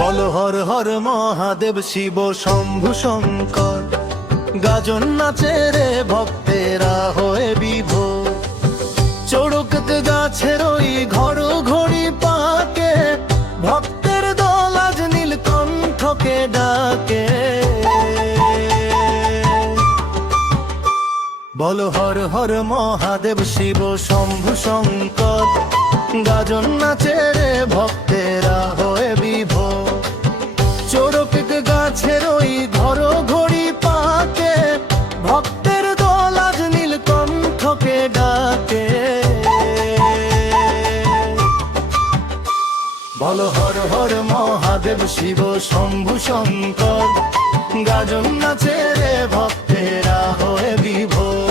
বল হর হর মহাদেব শিব শম্ভু শঙ্কর, গাজন নাচে রে ভক্তেরা হয়ে বিভোর। চড়ুক গাছের ওই ঘর ঘড়ি পাকে, ভক্তের দল আজ নীলকণ্ঠকে ডাকে। বল হর হর মহাদেব শিব শম্ভু শঙ্কর, গাজন নাচে রে ভক্তেরা হয়ে বিভোর। চড়ুক গাছের ওই ঘর ঘড়ি পাকে, ভক্তের দল আজ নীলকণ্ঠকে ডাকে। বল হর হর মহাদেব শিব শম্ভু শঙ্কর, গাজন নাচে রে ভক্তেরা হয়ে বিভোর।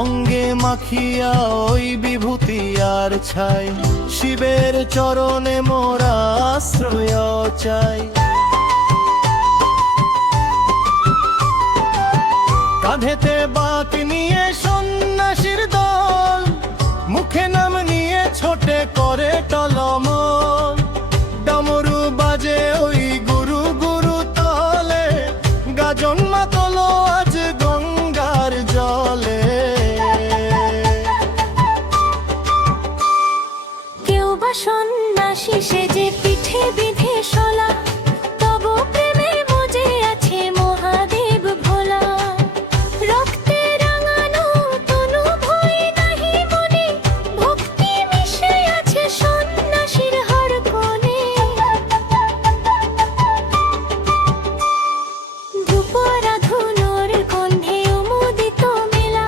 অঙ্গে মাখিয়া ওই বিভূতি আর ছাই, শিবের চরণে মোরা আশ্রয় চাই। কাঁধেতে বাঁক নিয়ে সন্ন্যাসীর দল, মুখে নাম নিয়ে ছোটে করে টলমল। ডমরু বাজে ওই গুরু গুরু তলে, গাজন মাতল আজ গঙ্গার জলে। কেউ বা সন্ন্যাসী সেজে পিঠে বিধে শলা, তব প্রেমে মজে আছে মহাদেব ভোলা। রক্তে রাঙানো তনু ভয় নাহি মনে, ভক্তি মিশে আছে সন্ন্যাসীর হর কোণে। ধূপরা ধুনোর গন্ধে উমোদিত মেলা,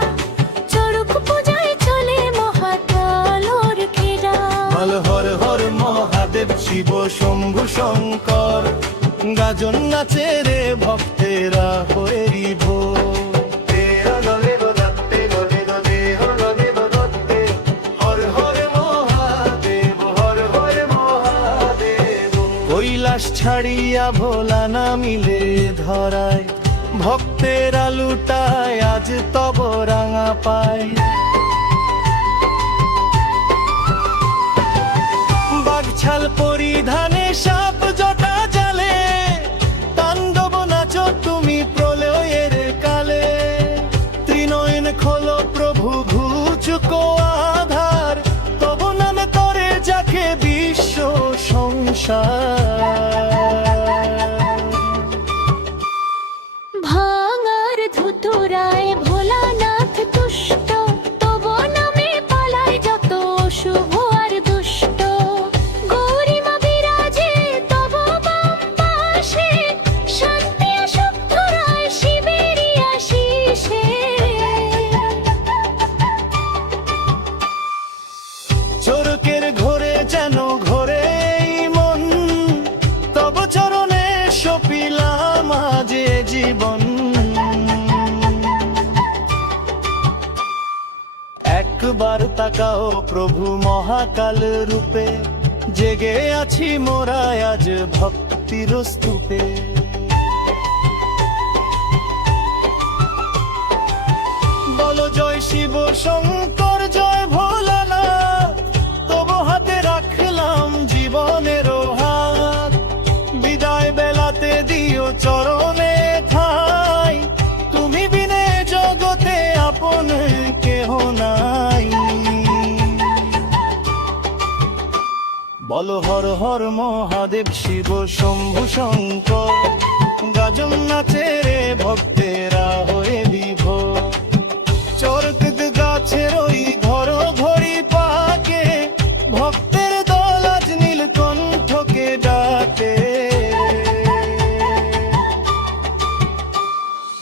চড়ুক পূজায় চলে মহাকালোর খেলা। বল হর হর মহাদেব শিব শম্ভু শঙ্কর, গাজন নাচে রে ভক্তেরা হয়ে বিভোর। কৈলাস ছাড়িয়া ভোলা না মিলে ধরায়, ভক্তেরা লুটায় আজ তব রাঙা পায়। বাগছাল পরিধানে সাপ জটা জালে, তাণ্ডব নাচো তুমি প্রলয়ের কালে। ত্রিনয়ন খোলো প্রভু ঘুচুকো আধার, তব নামে তরে যাকে বিশ্ব সংসার। ভাঙার ধুতুরায় ভোলানাথ তুষ্ট, তব নামে পালায় যত শুভ আর দুষ্ট। গৌরীমা বিরাজে তব বাম পাশে, শান্তি আসুক ধরায় শিবেরই আশিসে। চোরকের ঘোরে যেন ঘোরে এই মন, তব চরণে সপিলাম আজ এ জীবন। একবার তাকাও প্রভু মহাকাল রূপে, জেগে আছি মোরা আজ ভক্তির স্তূপে। বলো জয় শিব শঙ্কর জয় ভোলানাথ, তব হাতে রাখলাম জীবনের হাত। বিদায় বেলাতে দিও চরণে ঠাই, তুমি বিনে জগতে আপন কেহ নাই। বল হর হর মহাদেব শিব শম্ভু শঙ্কর, গাজন নাচে রে ভক্তেরা হয়ে বিভোর। চড়ুক গাছের ওই ঘর ঘড়ি পাকে, ভক্তের দল আজ নীলকণ্ঠকে ডাকে।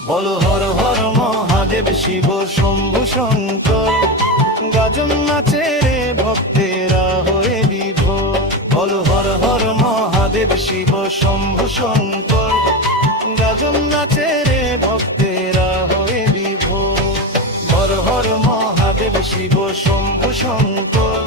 বল হর হর মহাদেব শিব শম্ভু শঙ্কর, গাজন নাচে রে ভক্তেরা হয়ে বিভোর। বল হর হর মহাদেব শিব শম্ভু শঙ্কর, গাজন নাচে রে ভক্তেরা হয়ে বিভোর। হর হর মহাদেব শিব শম্ভু শঙ্কর,